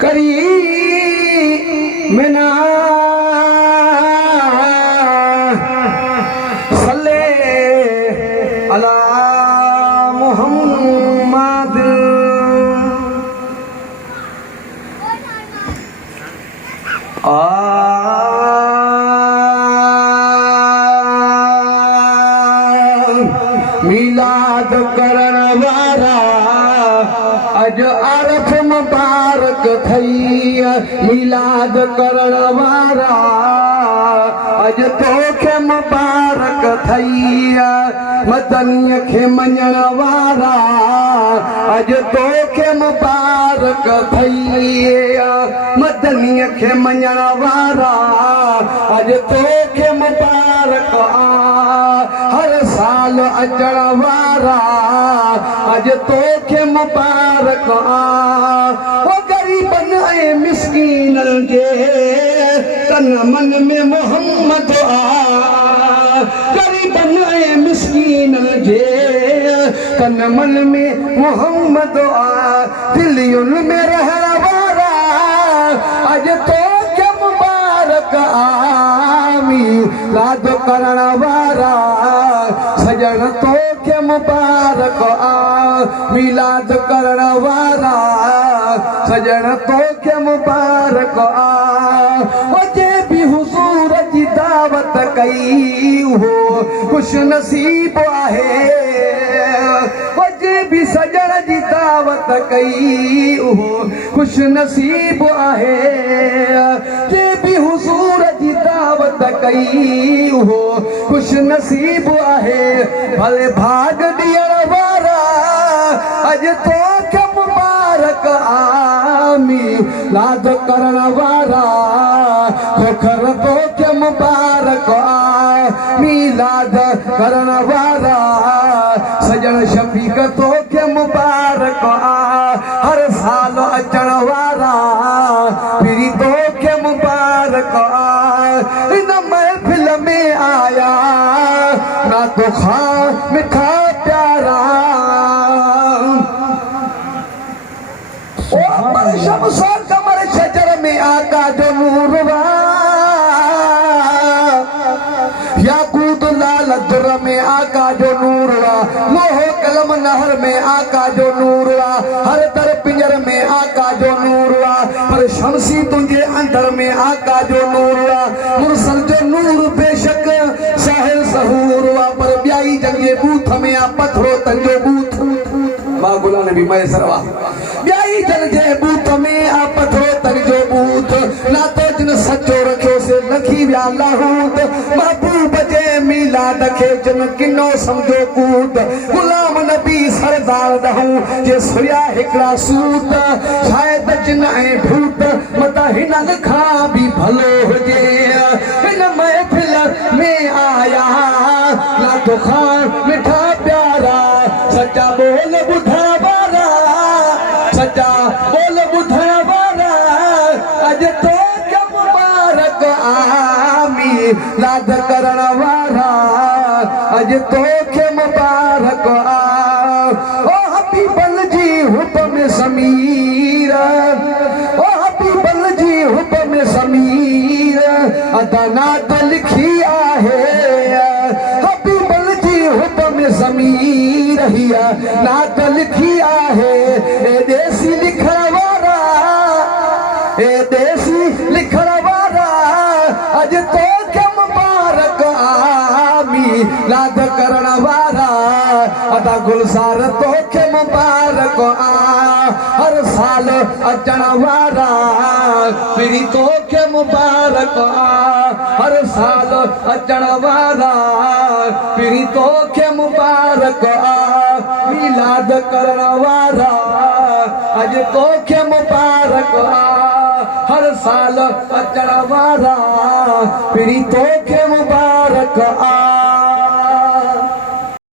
करी मिना सल्ले अला मुहम्मद। मिलाद करण वारा अज अरफ मुबारक थई। मिलाद करण वारा अज तोखे मुबारक थई। मदनीअ खे मञण वारा अज तोखे मुबारक थई। मदनीअ खे मञण वारा अज तोखे मुबारक हर साल अचण वारा अज तोखे मुबारक ओ गरीबन ऐं मिस्कीनन जे तन मन में मोहम्मद गरीबन ऐं मिस्कीनन जे तन मन में मोहम्मद दिलियुन में रहण वारा अज तोखे मुबारक मिलाद करण वारा सजण तोखे मुबारक मिलाद करण वारा सजण तोखे मुबारक जे भी हुजूर जी दावत कई हो खुश नसीब आहे। जे भी सजण जी दावत कई हो खुश नसीब आहे। जे भी हुजूर जी दावत कई हो खुश नसीब आहे। भले भाग ॾियण वारा अज तोखे मुबारक मिलाद करण वारा खोखर तोखे मुबारक मिलाद करण वारा सजण शफीक तोखे मुबारक हर साल अचण वारा फिरी तोखे मुबारक। इन महफिल में आया ना तो खा मिठा प्यारा ओ अमर शम्स कमर शजर में आका जो नूर याकूत लाल दुर में आका जो नूर लोहो कलम नहर में आका जो नूर हर दर पिंजर में आका जो नूर पर शमसी तुझे अंदर में आका जो नूर मुरसल जो नूर बेशक साहिल सहूर पर ब्याई जंगे बूथ में आ पथरो तंजो बूथ मां गुला नबी मैसरवा ब्याई जंगे बूथ में आ पथरो तंजो बूथ ना तो जिन सच्चो रखियो से लखी व्या लाहूत महबूब जे मिलाद खे जन किनो समझो कूद गुलाम नबी सरदार दहूं जे सुया हिकड़ा सूत शायद जिन ऐं भूत मत हिनन खां भी भलो हुजे। हिन महफिल में आया ना तो खां मिठा प्यारा सच्चा बोल ॿुधण वारा सच्चा बोल ॿुधण वारा अज तोखे मुबारक मिलाद करण वारा अज तोखे मुबारक ओ हबीबल जी हुब में समीर ओ हबीबल जी हुब में समीर अदना त लिखी आहे। हबीबल जी हुब में समीर हिया नात लिखी आहे। ए देसी लिखण वारा ए देसी लिखण वारा अज तोखे मुबारक मिलाद करण वारा अदा गुलजार तोखे मुबारक हर साल अचण वारा फिरी तोखे मुबारक हर साल अचण वारा फिरी तोखे मुबारक मिलाद करण वारा अज तोखे मुबारक हर साल अचण वारा फिरी तोखे मुबारक